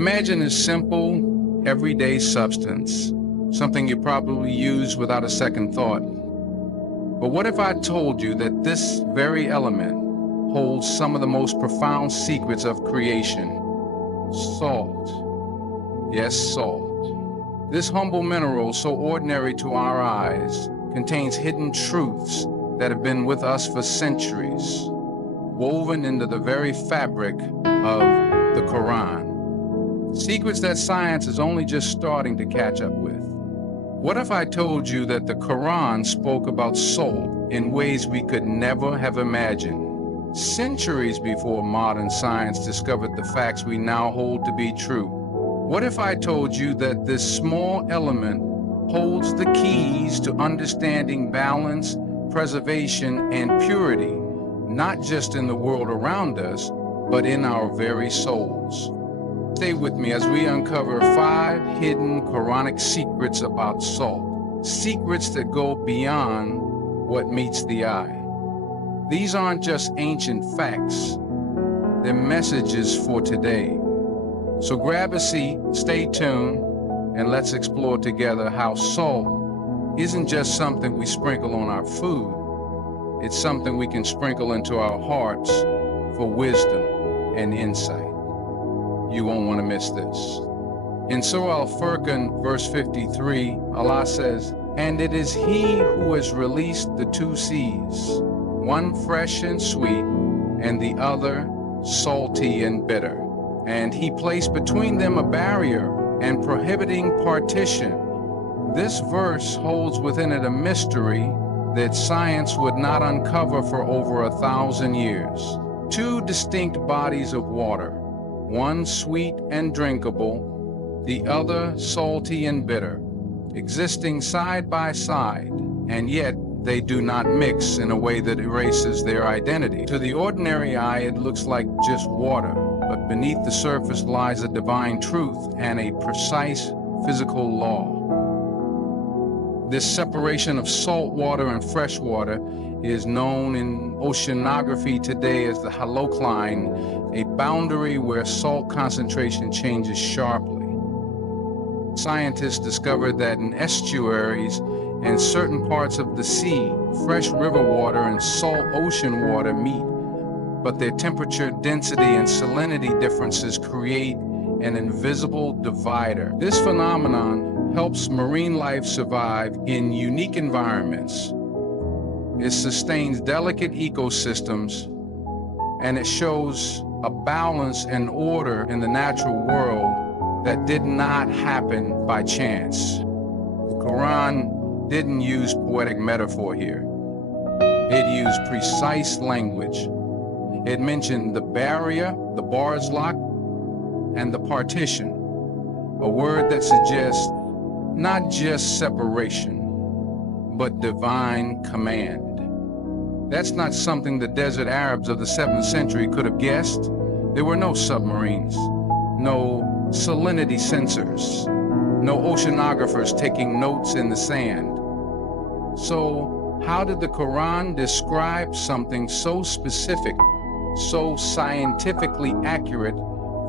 Imagine a simple, everyday substance, something you probably use without a second thought. But what if I told you that this very element holds some of the most profound secrets of creation? Salt. Yes, salt. This humble mineral, so ordinary to our eyes, contains hidden truths that have been with us for centuries, woven into the very fabric of the Quran. Secrets that science is only just starting to catch up with. What if I told you that the Quran spoke about salt in ways we could never have imagined, centuries before modern science discovered the facts we now hold to be true? What if I told you that this small element holds the keys to understanding balance, preservation, and purity, not just in the world around us, but in our very souls? Stay with me as we uncover 5 hidden Quranic secrets about salt, secrets that go beyond what meets the eye. These aren't just ancient facts, they're messages for today. So grab a seat, stay tuned, and let's explore together how salt isn't just something we sprinkle on our food, it's something we can sprinkle into our hearts for wisdom and insight. You won't want to miss this. In Surah Al-Furqan, verse 53, Allah says, "And it is He who has released the 2 seas, one fresh and sweet, and the other salty and bitter. And He placed between them a barrier and prohibiting partition." This verse holds within it a mystery that science would not uncover for over 1,000 years. 2 distinct bodies of water, one sweet and drinkable, the other salty and bitter, existing side by side, and yet they do not mix in a way that erases their identity. To the ordinary eye, it looks like just water, but beneath the surface lies a divine truth and a precise physical law. This separation of salt water and fresh water is known in oceanography today as the halocline, a boundary where salt concentration changes sharply. Scientists discovered that in estuaries and certain parts of the sea, fresh river water and salt ocean water meet, but their temperature, density, and salinity differences create an invisible divider. This phenomenon helps marine life survive in unique environments. It sustains delicate ecosystems, and it shows a balance and order in the natural world that did not happen by chance. The Quran didn't use poetic metaphor here. It used precise language. It mentioned the barrier, the bars lock, and the partition, a word that suggests not just separation, but divine command. That's not something the desert Arabs of the 7th century could have guessed. There were no submarines, no salinity sensors, no oceanographers taking notes in the sand. So how did the Quran describe something so specific, so scientifically accurate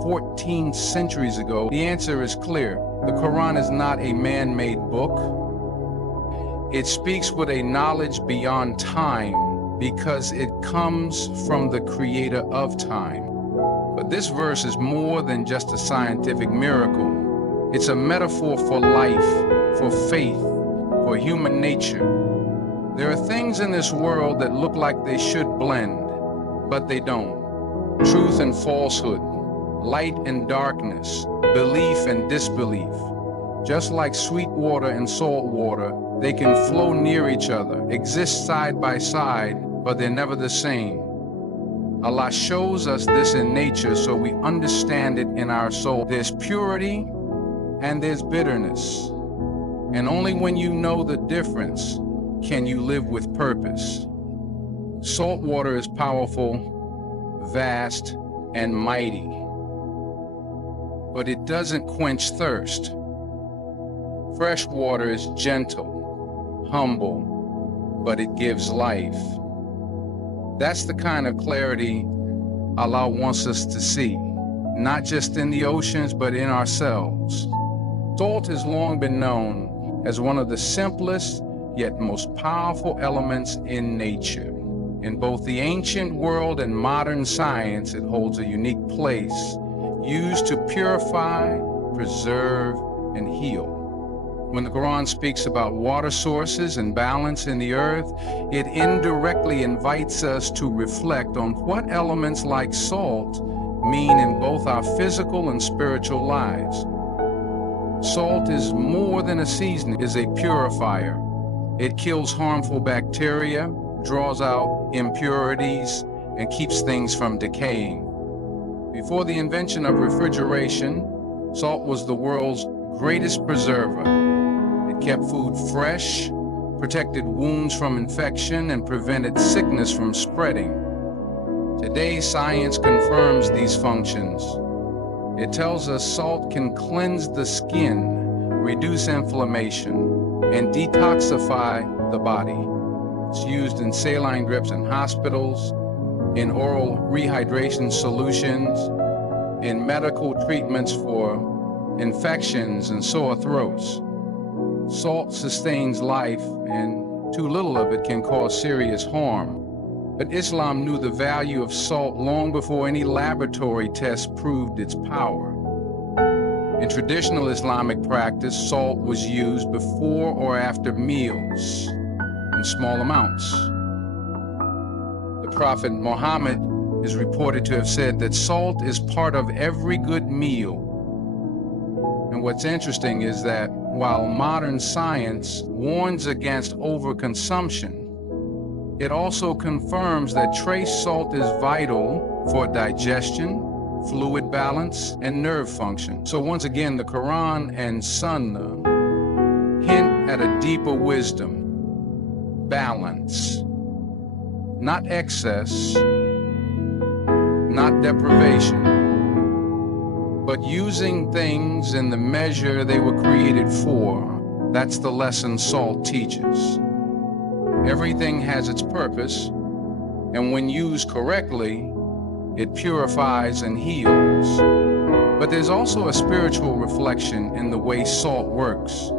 14 centuries ago? The answer is clear. The Quran is not a man-made book. It speaks with a knowledge beyond time because it comes from the creator of time. But this verse is more than just a scientific miracle. It's a metaphor for life, for faith, for human nature. There are things in this world that look like they should blend, but they don't. Truth and falsehood, light and darkness, belief and disbelief. Just like sweet water and salt water, they can flow near each other, exist side by side, but they're never the same. Allah shows us this in nature so we understand it in our soul. There's purity and there's bitterness. And only when you know the difference can you live with purpose. Salt water is powerful, vast, and mighty, but it doesn't quench thirst. Fresh water is gentle, humble, but it gives life. That's the kind of clarity Allah wants us to see. not just in the oceans, but in ourselves. Salt has long been known as one of the simplest yet most powerful elements in nature. In both the ancient world and modern science, it holds a unique place, used to purify, preserve, and heal. When the Quran speaks about water sources and balance in the earth, it indirectly invites us to reflect on what elements like salt mean in both our physical and spiritual lives. Salt is more than a seasoning, it is a purifier. It kills harmful bacteria, draws out impurities, and keeps things from decaying. Before the invention of refrigeration, salt was the world's greatest preserver. It kept food fresh, protected wounds from infection, and prevented sickness from spreading. Today, science confirms these functions. It tells us salt can cleanse the skin, reduce inflammation, and detoxify the body. It's used in saline drips in hospitals, in oral rehydration solutions, in medical treatments for infections and sore throats. Salt sustains life, and too little of it can cause serious harm. But Islam knew the value of salt long before any laboratory test proved its power. In traditional Islamic practice, salt was used before or after meals in small amounts. The Prophet Muhammad is reported to have said that salt is part of every good meal. And what's interesting is that while modern science warns against overconsumption, it also confirms that trace salt is vital for digestion, fluid balance, and nerve function. So once again, the Quran and Sunnah hint at a deeper wisdom, balance, not excess, not deprivation, but using things in the measure they were created for. That's the lesson salt teaches. Everything has its purpose, and when used correctly, it purifies and heals. But there's also a spiritual reflection in the way salt works.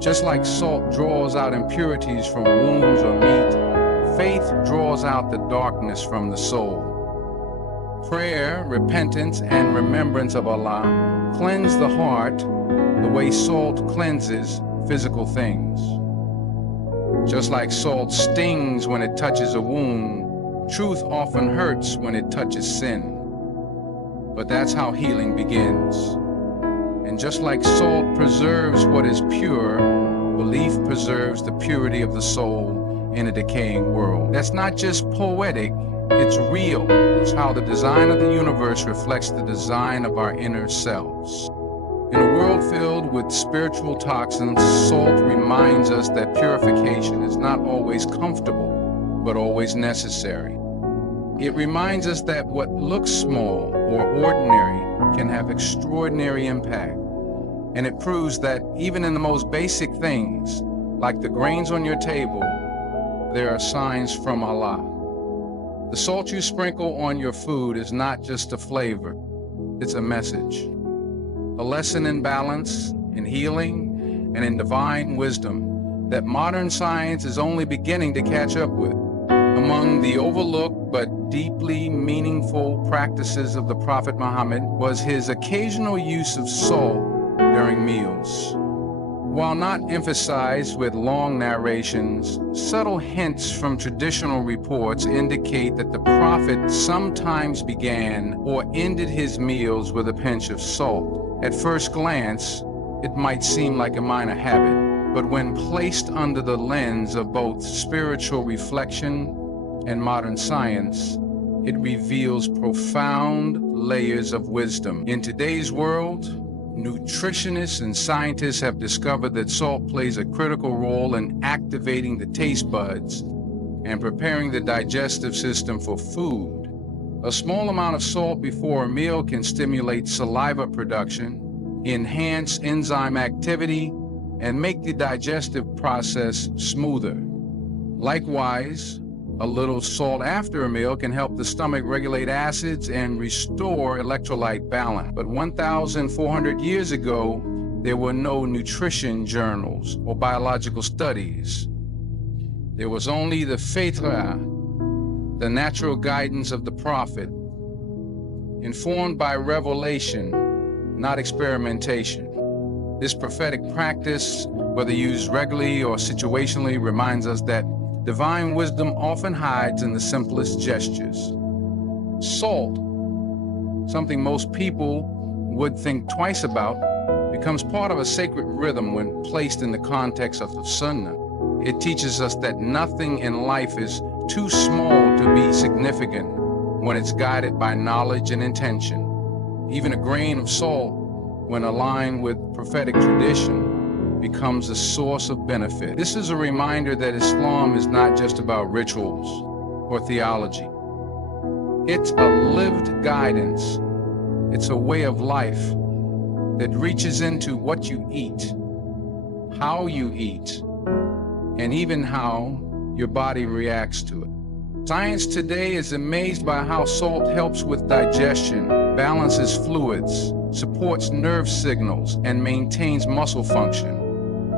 Just like salt draws out impurities from wounds or meat, faith draws out the darkness from the soul. Prayer, repentance, and remembrance of Allah cleanse the heart the way salt cleanses physical things. Just like salt stings when it touches a wound, truth often hurts when it touches sin. But that's how healing begins. And just like salt preserves what is pure, belief preserves the purity of the soul in a decaying world. That's not just poetic, it's real. It's how the design of the universe reflects the design of our inner selves. In a world filled with spiritual toxins, salt reminds us that purification is not always comfortable, but always necessary. It reminds us that what looks small or ordinary can have extraordinary impact. And it proves that even in the most basic things, like the grains on your table, there are signs from Allah. The salt you sprinkle on your food is not just a flavor, it's a message. A lesson in balance, in healing, and in divine wisdom that modern science is only beginning to catch up with. Among the overlooked but deeply meaningful practices of the Prophet Muhammad was his occasional use of salt during meals. While not emphasized with long narrations, subtle hints from traditional reports indicate that the Prophet sometimes began or ended his meals with a pinch of salt. At first glance, it might seem like a minor habit, but when placed under the lens of both spiritual reflection and modern science, it reveals profound layers of wisdom. In today's world, nutritionists and scientists have discovered that salt plays a critical role in activating the taste buds and preparing the digestive system for food. A small amount of salt before a meal can stimulate saliva production, enhance enzyme activity, and make the digestive process smoother. Likewise, A little salt after a meal can help the stomach regulate acids and restore electrolyte balance. But 1,400 years ago, there were no nutrition journals or biological studies. There was only the Fitra, the natural guidance of the prophet, informed by revelation, not experimentation. This prophetic practice, whether used regularly or situationally, reminds us that divine wisdom often hides in the simplest gestures. Salt, something most people would think twice about, becomes part of a sacred rhythm when placed in the context of the Sunnah. It teaches us that nothing in life is too small to be significant when it's guided by knowledge and intention. Even a grain of salt, when aligned with prophetic tradition, becomes a source of benefit. This is a reminder that Islam is not just about rituals or theology. It's a lived guidance. It's a way of life that reaches into what you eat, how you eat, and even how your body reacts to it. Science today is amazed by how salt helps with digestion, balances fluids, supports nerve signals, and maintains muscle function.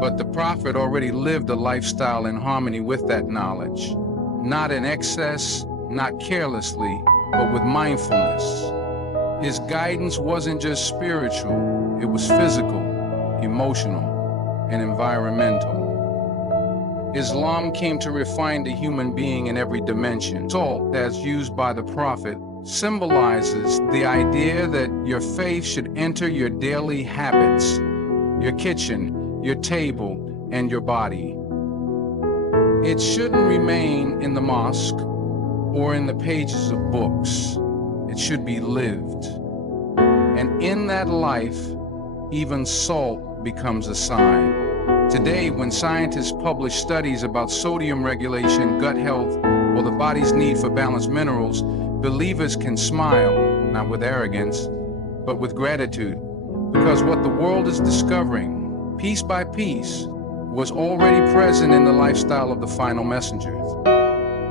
But the Prophet already lived a lifestyle in harmony with that knowledge. Not in excess, not carelessly, but with mindfulness. His guidance wasn't just spiritual, it was physical, emotional, and environmental. Islam came to refine the human being in every dimension. Salt, as used by the Prophet, symbolizes the idea that your faith should enter your daily habits, your kitchen, your table, and your body. It shouldn't remain in the mosque or in the pages of books. It should be lived. And in that life, even salt becomes a sign. Today, when scientists publish studies about sodium regulation, gut health, or the body's need for balanced minerals, believers can smile, not with arrogance, but with gratitude, because what the world is discovering, piece by piece, was already present in the lifestyle of the final messenger.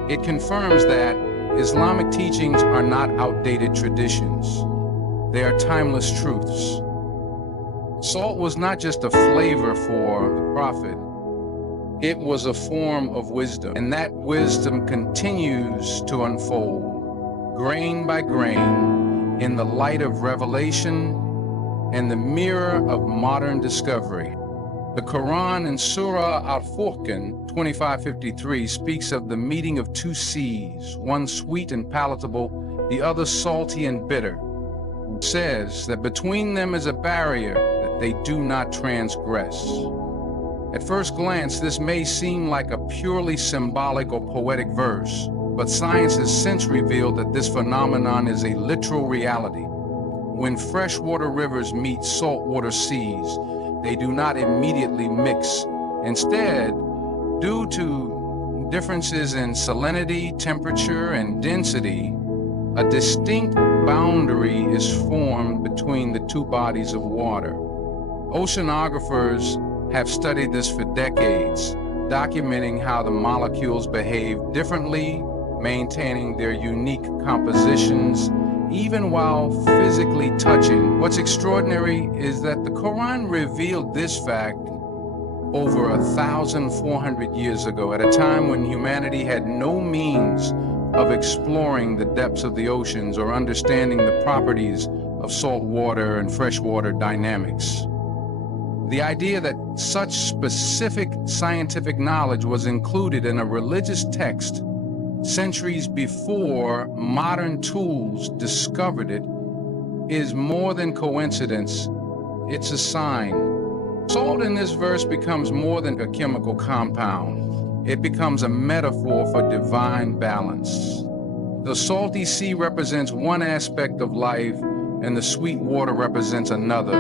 It confirms that Islamic teachings are not outdated traditions. They are timeless truths. Salt was not just a flavor for the Prophet. It was a form of wisdom, and that wisdom continues to unfold, grain by grain, in the light of revelation and the mirror of modern discovery. The Quran in Surah Al-Furqan 25:53 speaks of the meeting of two seas, one sweet and palatable, the other salty and bitter. It says that between them is a barrier that they do not transgress. At first glance, this may seem like a purely symbolic or poetic verse, but science has since revealed that this phenomenon is a literal reality. When freshwater rivers meet saltwater seas, they do not immediately mix. Instead, due to differences in salinity, temperature, and density, a distinct boundary is formed between the two bodies of water. Oceanographers have studied this for decades, documenting how the molecules behave differently, maintaining their unique compositions, even while physically touching. What's extraordinary is that the Quran revealed this fact over 1,400 years ago, at a time when humanity had no means of exploring the depths of the oceans or understanding the properties of salt water and freshwater dynamics. The idea that such specific scientific knowledge was included in a religious text centuries before modern tools discovered it is more than coincidence. It's a sign. Salt in this verse becomes more than a chemical compound. It becomes a metaphor for divine balance. The salty sea represents one aspect of life, and the sweet water represents another.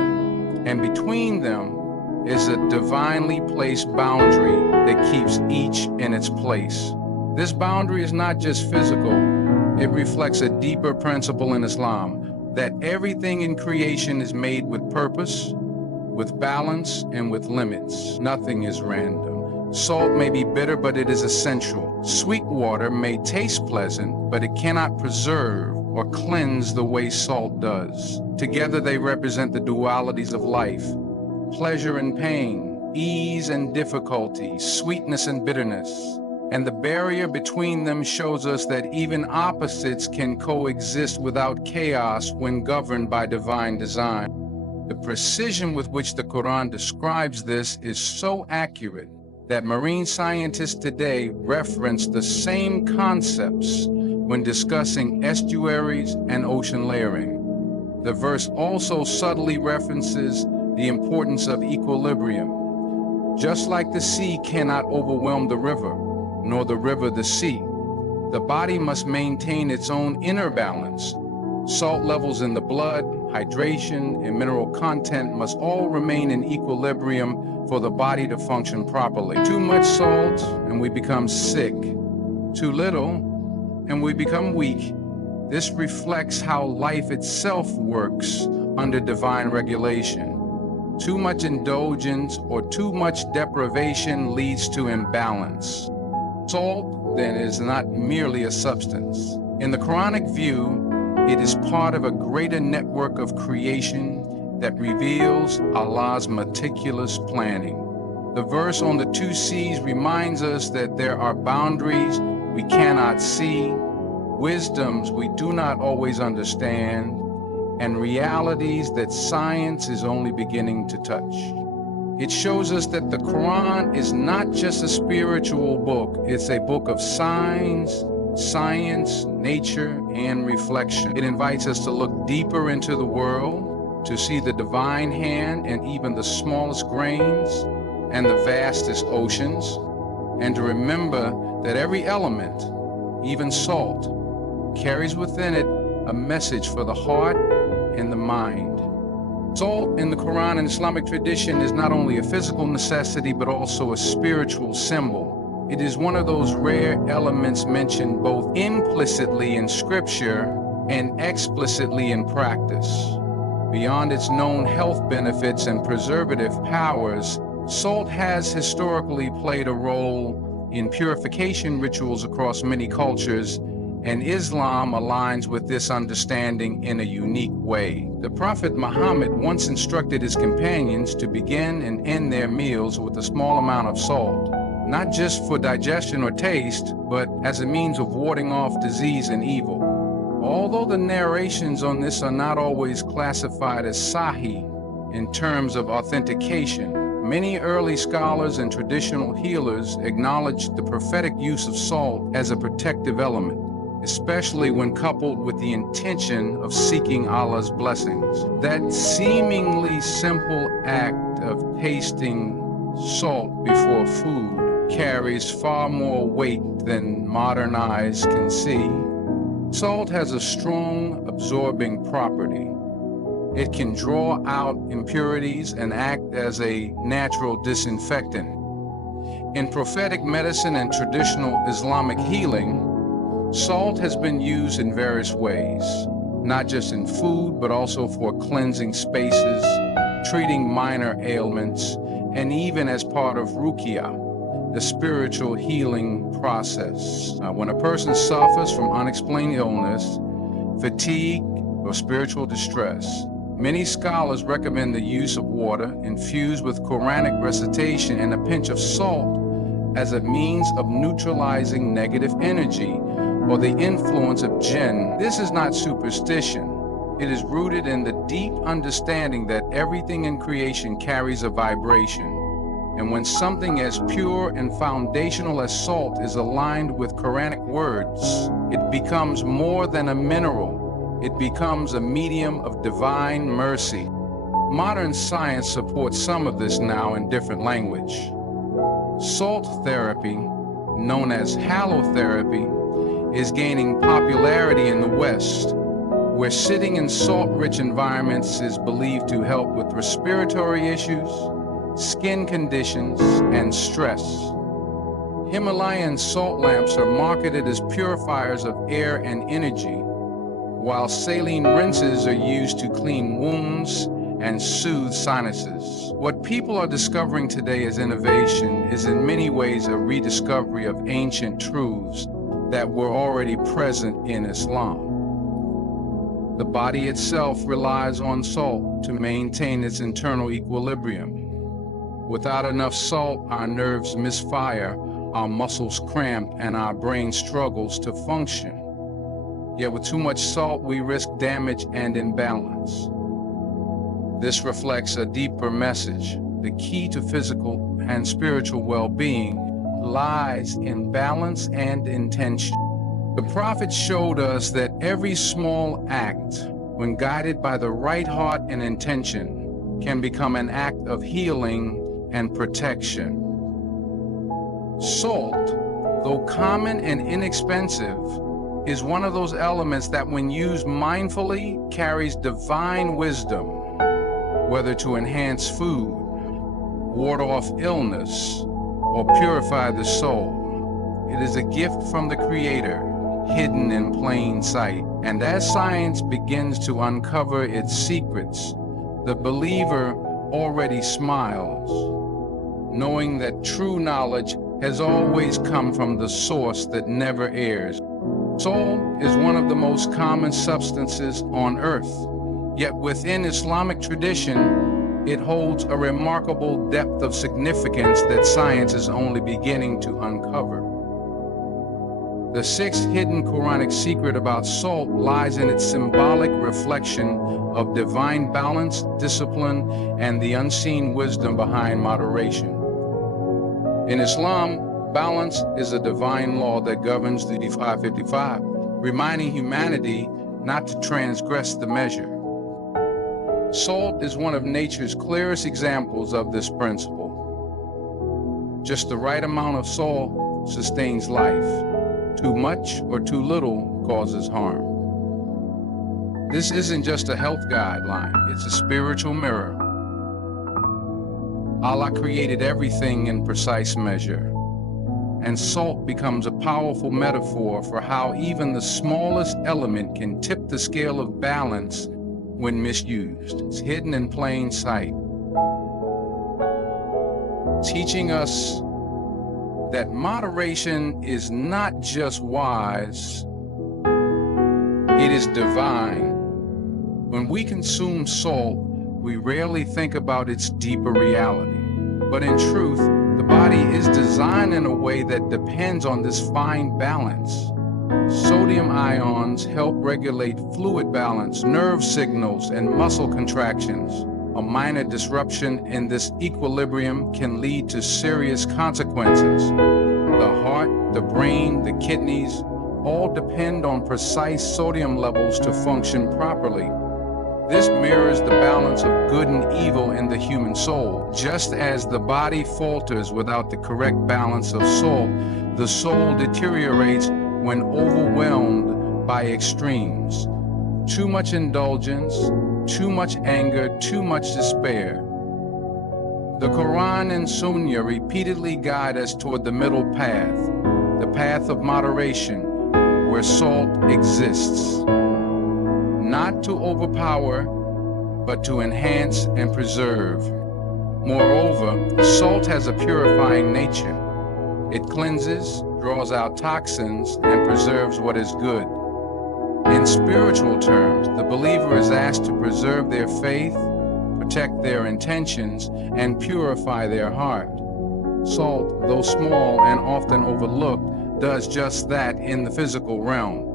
And between them is a divinely placed boundary that keeps each in its place. This boundary is not just physical, it reflects a deeper principle in Islam, that everything in creation is made with purpose, with balance, and with limits. Nothing is random. Salt may be bitter, but it is essential. Sweet water may taste pleasant, but it cannot preserve or cleanse the way salt does. Together they represent the dualities of life: pleasure and pain, ease and difficulty, sweetness and bitterness. And the barrier between them shows us that even opposites can coexist without chaos when governed by divine design. The precision with which the Quran describes this is so accurate that marine scientists today reference the same concepts when discussing estuaries and ocean layering. The verse also subtly references the importance of equilibrium. Just like the sea cannot overwhelm the river, nor the river the sea, the body must maintain its own inner balance. Salt levels in the blood, hydration, and mineral content must all remain in equilibrium for the body to function properly. Too much salt and we become sick. Too little and we become weak. This reflects how life itself works under divine regulation. Too much indulgence or too much deprivation leads to imbalance. Salt, then, is not merely a substance. In the Quranic view, it is part of a greater network of creation that reveals Allah's meticulous planning. The verse on the two seas reminds us that there are boundaries we cannot see, wisdoms we do not always understand, and realities that science is only beginning to touch. It shows us that the Quran is not just a spiritual book, it's a book of signs, science, nature, and reflection. It invites us to look deeper into the world, to see the divine hand in even the smallest grains and the vastest oceans, and to remember that every element, even salt, carries within it a message for the heart and the mind. Salt in the Quran and Islamic tradition is not only a physical necessity, but also a spiritual symbol. It is one of those rare elements mentioned both implicitly in scripture and explicitly in practice. Beyond its known health benefits and preservative powers, salt has historically played a role in purification rituals across many cultures, and Islam aligns with this understanding in a unique way. The Prophet Muhammad once instructed his companions to begin and end their meals with a small amount of salt, not just for digestion or taste, but as a means of warding off disease and evil. Although the narrations on this are not always classified as sahih in terms of authentication, many early scholars and traditional healers acknowledged the prophetic use of salt as a protective element, especially when coupled with the intention of seeking Allah's blessings. That seemingly simple act of tasting salt before food carries far more weight than modern eyes can see. Salt has a strong absorbing property. It can draw out impurities and act as a natural disinfectant. In prophetic medicine and traditional Islamic healing, salt has been used in various ways, not just in food, but also for cleansing spaces, treating minor ailments, and even as part of ruqyah, the spiritual healing process. When a person suffers from unexplained illness, fatigue, or spiritual distress, many scholars recommend the use of water infused with Quranic recitation and a pinch of salt as a means of neutralizing negative energy or the influence of jinn. This is not superstition. It is rooted in the deep understanding that everything in creation carries a vibration. And when something as pure and foundational as salt is aligned with Quranic words, it becomes more than a mineral. It becomes a medium of divine mercy. Modern science supports some of this now in different language. Salt therapy, known as halotherapy, is gaining popularity in the West, where sitting in salt-rich environments is believed to help with respiratory issues, skin conditions, and stress. Himalayan salt lamps are marketed as purifiers of air and energy, while saline rinses are used to clean wounds and soothe sinuses. What people are discovering today as innovation is in many ways a rediscovery of ancient truths that were already present in Islam. The body itself relies on salt to maintain its internal equilibrium. Without enough salt, our nerves misfire, our muscles cramp, and our brain struggles to function. Yet with too much salt, we risk damage and imbalance. This reflects a deeper message. The key to physical and spiritual well-being lies in balance and intention. The Prophet showed us that every small act, when guided by the right heart and intention, can become an act of healing and protection. Salt, though common and inexpensive, is one of those elements that when used mindfully carries divine wisdom, whether to enhance food, ward off illness, or purify the soul. It is a gift from the Creator, hidden in plain sight. And as science begins to uncover its secrets, the believer already smiles, knowing that true knowledge has always come from the source that never errs. Salt is one of the most common substances on earth, yet within Islamic tradition, it holds a remarkable depth of significance that science is only beginning to uncover. The sixth hidden Quranic secret about salt lies in its symbolic reflection of divine balance, discipline, and the unseen wisdom behind moderation. In Islam, balance is a divine law that governs the 555, reminding humanity not to transgress the measure. Salt is one of nature's clearest examples of this principle. Just the right amount of salt sustains life. Too much or too little causes harm. This isn't just a health guideline, it's a spiritual mirror. Allah created everything in precise measure, and salt becomes a powerful metaphor for how even the smallest element can tip the scale of balance when misused. It's hidden in plain sight, teaching us that moderation is not just wise, it is divine. When we consume salt, we rarely think about its deeper reality. But in truth, the body is designed in a way that depends on this fine balance. Sodium ions help regulate fluid balance, nerve signals, and muscle contractions. A minor disruption in this equilibrium can lead to serious consequences. The heart, the brain, the kidneys all depend on precise sodium levels to function properly. This mirrors the balance of good and evil in the human soul. Just as the body falters without the correct balance of salt, the soul deteriorates when overwhelmed by extremes. Too much indulgence, too much anger, too much despair. The Quran and Sunnah repeatedly guide us toward the middle path, the path of moderation, where salt exists. Not to overpower, but to enhance and preserve. Moreover, salt has a purifying nature. It cleanses, draws out toxins, and preserves what is good. In spiritual terms, the believer is asked to preserve their faith, protect their intentions, and purify their heart. Salt, though small and often overlooked, does just that in the physical realm.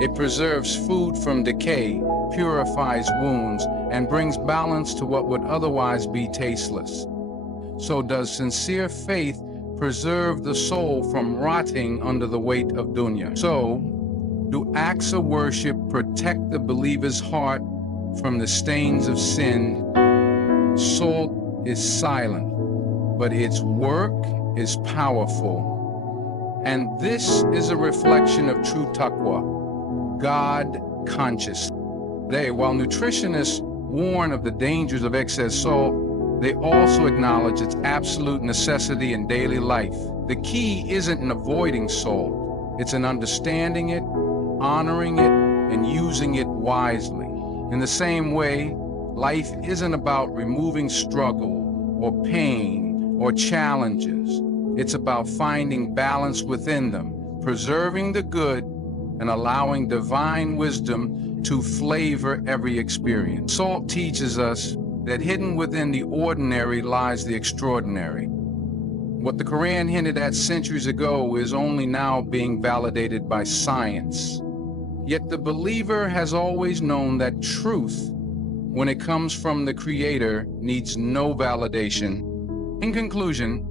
It preserves food from decay, purifies wounds, and brings balance to what would otherwise be tasteless. So does sincere faith preserve the soul from rotting under the weight of dunya. So, do acts of worship protect the believer's heart from the stains of sin? Salt is silent, but its work is powerful. And this is a reflection of true taqwa, God conscious. Today, while nutritionists warn of the dangers of excess salt, they also acknowledge its absolute necessity in daily life. The key isn't in avoiding salt, it's in understanding it, honoring it, and using it wisely. In the same way, Life isn't about removing struggle or pain or challenges. It's about finding balance within them, preserving the good, and allowing divine wisdom to flavor every experience. Salt teaches us that hidden within the ordinary lies the extraordinary. What the Quran hinted at centuries ago is only now being validated by science. Yet the believer has always known that truth, when it comes from the Creator, needs no validation. In conclusion,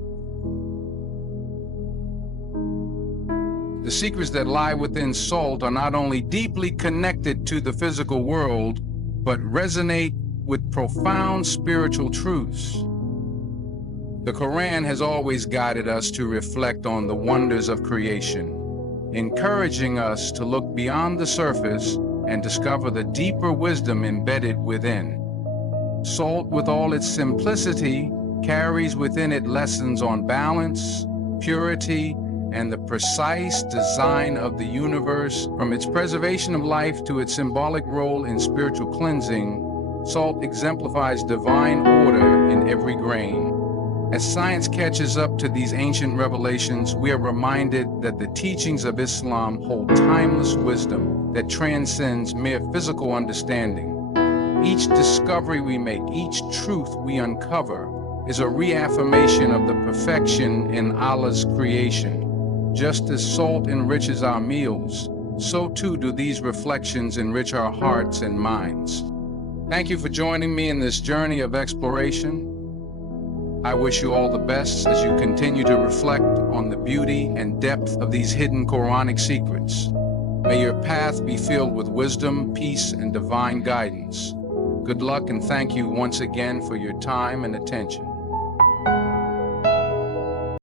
the secrets that lie within salt are not only deeply connected to the physical world, but resonate with profound spiritual truths. The Quran has always guided us to reflect on the wonders of creation, encouraging us to look beyond the surface and discover the deeper wisdom embedded within. Salt, with all its simplicity, carries within it lessons on balance, purity, and the precise design of the universe. From its preservation of life to its symbolic role in spiritual cleansing, salt exemplifies divine order in every grain. As science catches up to these ancient revelations, we are reminded that the teachings of Islam hold timeless wisdom that transcends mere physical understanding. Each discovery we make, each truth we uncover, is a reaffirmation of the perfection in Allah's creation. Just as salt enriches our meals, so too do these reflections enrich our hearts and minds. Thank you for joining me in this journey of exploration. I wish you all the best as you continue to reflect on the beauty and depth of these hidden Quranic secrets. May your path be filled with wisdom, peace, and divine guidance. Good luck, and thank you once again for your time and attention.